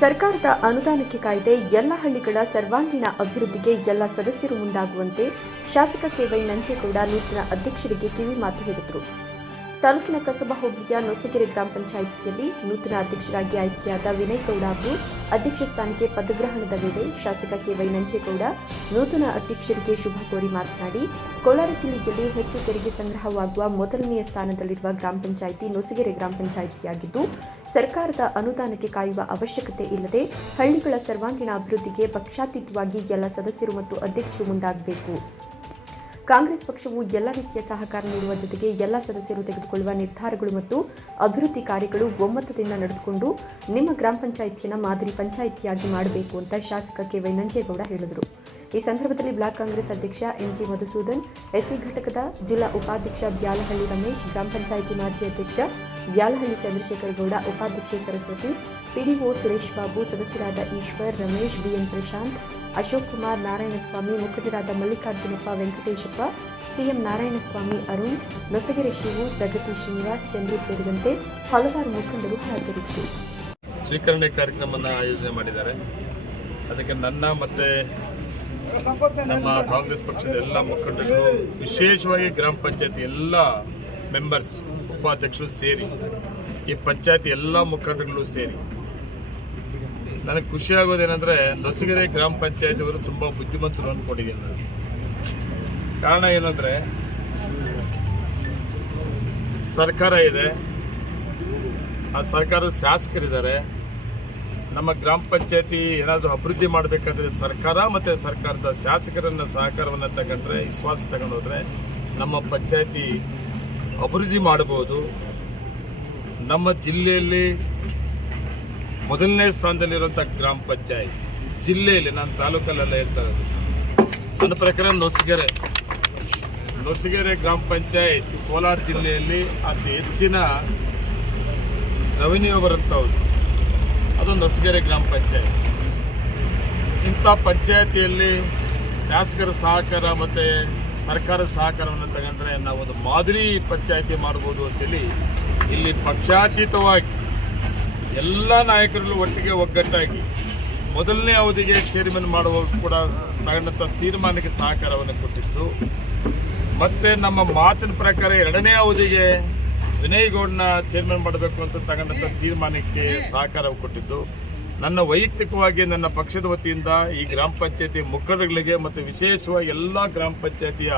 ಸರ್ಕಾರದ ಅನುದಾನಕ್ಕೆ ಕಾಯ್ದೆ ಎಲ್ಲ ಹಳ್ಳಿಗಳ ಸರ್ವಾಂಗೀಣ ಅಭಿವೃದ್ಧಿಗೆ ಎಲ್ಲ ಸದಸ್ಯರು ಮುಂದಾಗುವಂತೆ ಶಾಸಕ ಕೆವೈ ನಂಜೇಗೌಡ ನೂತನ ಅಧ್ಯಕ್ಷರಿಗೆ ಕಿವಿ ಮಾತು ಹೇಳಿದರು. ತಾಲೂಕಿನ ಕಸಬಾ ಹೋಬಳಿಯ ನೊಸಗೆರೆ ಗ್ರಾಮ ಪಂಚಾಯಿತಿಯಲ್ಲಿ ನೂತನ ಅಧ್ಯಕ್ಷರಾಗಿ ಆಯ್ಕೆಯಾದ ವಿನಯ್ ಗೌಡ ಅವರು ಅಧ್ಯಕ್ಷ ಸ್ಥಾನಕ್ಕೆ ಪದಗ್ರಹಣದ ವೇಳೆ ಶಾಸಕ ಕೆವೈ ನಂಜೇಗೌಡ ನೂತನ ಅಧ್ಯಕ್ಷರಿಗೆ ಶುಭ ಕೋರಿ ಮಾತನಾಡಿ, ಕೋಲಾರ ಜಿಲ್ಲೆಯಲ್ಲಿ ಹೆಚ್ಚು ತೆರಿಗೆ ಸಂಗ್ರಹವಾಗುವ ಮೊದಲನೆಯ ಸ್ಥಾನದಲ್ಲಿರುವ ಗ್ರಾಮ ಪಂಚಾಯಿತಿ ನೊಸಗೆರೆ ಗ್ರಾಮ ಪಂಚಾಯಿತಿಯಾಗಿದ್ದು, ಸರ್ಕಾರದ ಅನುದಾನಕ್ಕೆ ಕಾಯುವ ಅವಶ್ಯಕತೆ ಇಲ್ಲದೆ ಹಳ್ಳಿಗಳ ಸರ್ವಾಂಗೀಣ ಅಭಿವೃದ್ಧಿಗೆ ಪಕ್ಷಾತೀತವಾಗಿ ಎಲ್ಲ ಸದಸ್ಯರು ಮತ್ತು ಅಧ್ಯಕ್ಷರು ಮುಂದಾಗಬೇಕು. ಕಾಂಗ್ರೆಸ್ ಪಕ್ಷವು ಎಲ್ಲ ರೀತಿಯ ಸಹಕಾರ ನೀಡುವ ಜೊತೆಗೆ ಎಲ್ಲ ಸದಸ್ಯರು ತೆಗೆದುಕೊಳ್ಳುವ ನಿರ್ಧಾರಗಳು ಮತ್ತು ಅಭಿವೃದ್ಧಿ ಕಾರ್ಯಗಳು ಒಮ್ಮತದಿಂದ ನಡೆದುಕೊಂಡು ನಿಮ್ಮ ಗ್ರಾಮ ಪಂಚಾಯಿತಿಯನ್ನು ಮಾದರಿ ಪಂಚಾಯಿತಿಯಾಗಿ ಮಾಡಬೇಕು ಅಂತ ಶಾಸಕ ಕೆವೈ ನಂಜೇಗೌಡ ಹೇಳಿದರು. ಈ ಸಂದರ್ಭದಲ್ಲಿ ಬ್ಲಾಕ್ ಕಾಂಗ್ರೆಸ್ ಅಧ್ಯಕ್ಷ ಎಂಜಿ ಮಧುಸೂದನ್, ಎಸ್ಸಿ ಘಟಕದ ಜಿಲ್ಲಾ ಉಪಾಧ್ಯಕ್ಷ ಬ್ಯಾಲಹಳ್ಳಿ ರಮೇಶ್, ಗ್ರಾಮ ಪಂಚಾಯಿತಿ ಮಾಜಿ ಅಧ್ಯಕ್ಷ ಬ್ಯಾಲಹಳ್ಳಿ ಚಂದ್ರಶೇಖರ್ ಗೌಡ, ಉಪಾಧ್ಯಕ್ಷೆ ಸರಸ್ವತಿ, ಪಿಡಿಒ ಸುರೇಶ್ ಬಾಬು, ಸದಸ್ಯರಾದ ಈಶ್ವರ್, ರಮೇಶ್, ಬಿಎನ್ ಪ್ರಶಾಂತ್, ಅಶೋಕ್ ಕುಮಾರ್, ನಾರಾಯಣಸ್ವಾಮಿ, ಮುಖಂಡರಾದ ಮಲ್ಲಿಕಾರ್ಜುನಪ್ಪ, ವೆಂಕಟೇಶಪ್ಪ, ಸಿಎಂ ನಾರಾಯಣಸ್ವಾಮಿ, ಅರುಣ್, ನೊಸಗೆರೆ ಶಿವು, ಪ್ರಗತಿ ಶ್ರೀನಿವಾಸ್, ಚಂದ್ರು ಸೇರಿದಂತೆ ಹಲವಾರು ಮುಖಂಡರು ಹಾಜರಿದ್ದರು. ಸ್ವೀಕರಣೆ ಕಾರ್ಯಕ್ರಮವನ್ನು ಆಯೋಜನೆ ಮಾಡಿದ್ದಾರೆ. ಅದಕ್ಕೆ ನನ್ನ ಮತ್ತೆ ನಮ್ಮ ಕಾಂಗ್ರೆಸ್ ಪಕ್ಷದ ಎಲ್ಲ ಮುಖಂಡರು, ವಿಶೇಷವಾಗಿ ಗ್ರಾಮ ಪಂಚಾಯತಿ ಎಲ್ಲ ಮೆಂಬರ್ಸ್, ಉಪಾಧ್ಯಕ್ಷರು ಸೇರಿ, ಈ ಪಂಚಾಯತಿ ಎಲ್ಲ ಮುಖಂಡರುಗಳು ಸೇರಿ, ನನಗೆ ಖುಷಿಯಾಗೋದೇನೆಂದರೆ ನೊಸಗೆರೆ ಗ್ರಾಮ ಪಂಚಾಯತಿಯವರು ತುಂಬ ಬುದ್ಧಿವಂತರು ಅಂದ್ಕೊಂಡಿದ್ದೀನಿ ನಾನು. ಕಾರಣ ಏನಂದರೆ, ಸರ್ಕಾರ ಇದೆ, ಆ ಸರ್ಕಾರದ ಶಾಸಕರಿದ್ದಾರೆ. ನಮ್ಮ ಗ್ರಾಮ ಪಂಚಾಯತಿ ಏನಾದರೂ ಅಭಿವೃದ್ಧಿ ಮಾಡಬೇಕಾದ್ರೆ ಸರ್ಕಾರ ಮತ್ತು ಸರ್ಕಾರದ ಶಾಸಕರನ್ನು ಸಹಕಾರವನ್ನು ತಗೊಂಡ್ರೆ, ವಿಶ್ವಾಸ ತಗೊಂಡೋದ್ರೆ ನಮ್ಮ ಪಂಚಾಯತಿ ಅಭಿವೃದ್ಧಿ ಮಾಡಬಹುದು. ನಮ್ಮ ಜಿಲ್ಲೆಯಲ್ಲಿ ಮೊದಲನೇ ಸ್ಥಾನದಲ್ಲಿರುವಂಥ ಗ್ರಾಮ ಪಂಚಾಯತ್ ಜಿಲ್ಲೆಯಲ್ಲಿ, ನಾನು ತಾಲೂಕಲ್ಲೆಲ್ಲ ಹೇಳ್ತಾ ಇರೋದು, ನನ್ನ ಪ್ರಕಾರ ನೊಸಗೆರೆ ಗ್ರಾಮ ಪಂಚಾಯತ್ ಕೋಲಾರ ಜಿಲ್ಲೆಯಲ್ಲಿ ಅತಿ ಹೆಚ್ಚಿನ ರೆವಿನ್ಯೂ ಬರುತ್ತವ್ರು, ಅದು ನೊಸಗೆರೆ ಗ್ರಾಮ ಪಂಚಾಯತ್. ಇಂಥ ಪಂಚಾಯತಿಯಲ್ಲಿ ಶಾಸಕರ ಸಹಕಾರ ಮತ್ತು ಸರ್ಕಾರದ ಸಹಕಾರವನ್ನು ತಗೊಂಡ್ರೆ ನಾವೊಂದು ಮಾದರಿ ಪಂಚಾಯತಿ ಮಾಡ್ಬೋದು ಅಂತೇಳಿ ಇಲ್ಲಿ ಪಕ್ಷಾತೀತವಾಗಿ ಎಲ್ಲ ನಾಯಕರಲ್ಲೂ ಒಟ್ಟಿಗೆ ಒಗ್ಗಟ್ಟಾಗಿ ಮೊದಲನೇ ಅವಧಿಗೆ ಚೇರ್ಮನ್ ಮಾಡುವ ಕೂಡ ತಗೊಂಡಂಥ ತೀರ್ಮಾನಕ್ಕೆ ಸಹಕಾರವನ್ನು ಕೊಟ್ಟಿದ್ದು, ಮತ್ತು ನಮ್ಮ ಮಾತಿನ ಪ್ರಕಾರ ಎರಡನೇ ಅವಧಿಗೆ ವಿನಯ್ ಗೌಡನ ಚೇರ್ಮನ್ ಮಾಡಬೇಕು ಅಂತ ತಗೊಂಡಂಥ ತೀರ್ಮಾನಕ್ಕೆ ಸಹಕಾರ ಕೊಟ್ಟಿದ್ದು, ನನ್ನ ವೈಯಕ್ತಿಕವಾಗಿ ನನ್ನ ಪಕ್ಷದ ವತಿಯಿಂದ ಈ ಗ್ರಾಮ ಪಂಚಾಯತಿ ಮುಖಂಡರುಗಳಿಗೆ ಮತ್ತು ವಿಶೇಷವಾಗಿ ಎಲ್ಲ ಗ್ರಾಮ ಪಂಚಾಯತಿಯ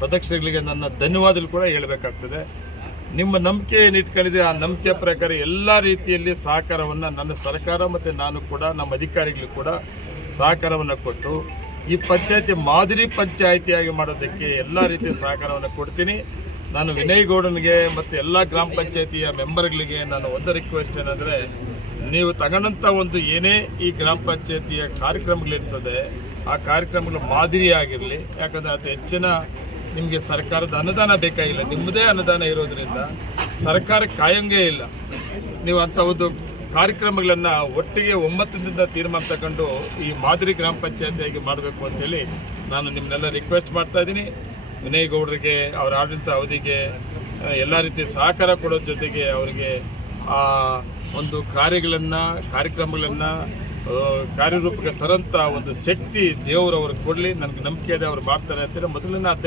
ಸದಸ್ಯರುಗಳಿಗೆ ನನ್ನ ಧನ್ಯವಾದಗಳು ಕೂಡ ಹೇಳಬೇಕಾಗ್ತದೆ. ನಿಮ್ಮ ನಂಬಿಕೆ ಏನಿಟ್ಕೊಂಡಿದೆ, ಆ ನಂಬಿಕೆ ಪ್ರಕಾರ ಎಲ್ಲ ರೀತಿಯಲ್ಲಿ ಸಹಕಾರವನ್ನು ನನ್ನ ಸರ್ಕಾರ ಮತ್ತು ನಾನು ಕೂಡ ನಮ್ಮ ಅಧಿಕಾರಿಗಳು ಕೂಡ ಸಹಕಾರವನ್ನು ಕೊಟ್ಟು ಈ ಪಂಚಾಯತಿ ಮಾದರಿ ಪಂಚಾಯಿತಿಯಾಗಿ ಮಾಡೋದಕ್ಕೆ ಎಲ್ಲ ರೀತಿಯ ಸಹಕಾರವನ್ನು ಕೊಡ್ತೀನಿ. ನಾನು ವಿನಯ್ ಗೌಡನಿಗೆ ಮತ್ತು ಎಲ್ಲ ಗ್ರಾಮ ಪಂಚಾಯತಿಯ ಮೆಂಬರ್ಗಳಿಗೆ ನಾನು ಒಂದು ರಿಕ್ವೆಸ್ಟ್ ಏನಂದರೆ, ನೀವು ತಗೊಂಡಂಥ ಒಂದು ಏನೇ ಈ ಗ್ರಾಮ ಪಂಚಾಯತಿಯ ಕಾರ್ಯಕ್ರಮಗಳಿರ್ತದೆ, ಆ ಕಾರ್ಯಕ್ರಮಗಳು ಮಾದರಿಯಾಗಿರಲಿ. ಯಾಕಂದರೆ ಅತಿ ಹೆಚ್ಚಿನ ನಿಮಗೆ ಸರ್ಕಾರದ ಅನುದಾನ ಬೇಕಾಗಿಲ್ಲ, ನಿಮ್ಮದೇ ಅನುದಾನ ಇರೋದರಿಂದ ಸರ್ಕಾರ ಕಾಯಂಗೇ ಇಲ್ಲ. ನೀವು ಅಂಥ ಒಂದು ಕಾರ್ಯಕ್ರಮಗಳನ್ನು ಒಟ್ಟಿಗೆ ಒಮ್ಮತದಿಂದ ತೀರ್ಮಾನ ತಗೊಂಡು ಈ ಮಾದರಿ ಗ್ರಾಮ ಪಂಚಾಯತಿಯಾಗಿ ಮಾಡಬೇಕು ಅಂತೇಳಿ ನಾನು ನಿಮ್ಮನ್ನೆಲ್ಲ ರಿಕ್ವೆಸ್ಟ್ ಮಾಡ್ತಾ ಇದ್ದೀನಿ. ವಿನಯ್ ಗೌಡರಿಗೆ ಅವರ ಆಡಳಿತ ಅವಧಿಗೆ ಎಲ್ಲ ರೀತಿಯ ಸಹಕಾರ ಕೊಡೋದ್ರ ಜೊತೆಗೆ ಅವರಿಗೆ ಆ ಒಂದು ಕಾರ್ಯಕ್ರಮಗಳನ್ನು ಕಾರ್ಯರೂಪಕ್ಕೆ ತರಂಥ ಒಂದು ಶಕ್ತಿ ದೇವರು ಅವ್ರಿಗೆ ಕೊಡಲಿ. ನನಗೆ ನಂಬಿಕೆ ಇದೆ, ಅವ್ರು ಮಾಡ್ತಾರೆ ಅಂತೇಳಿ ಮೊದಲಿನ ಅಧ್ಯಕ್ಷ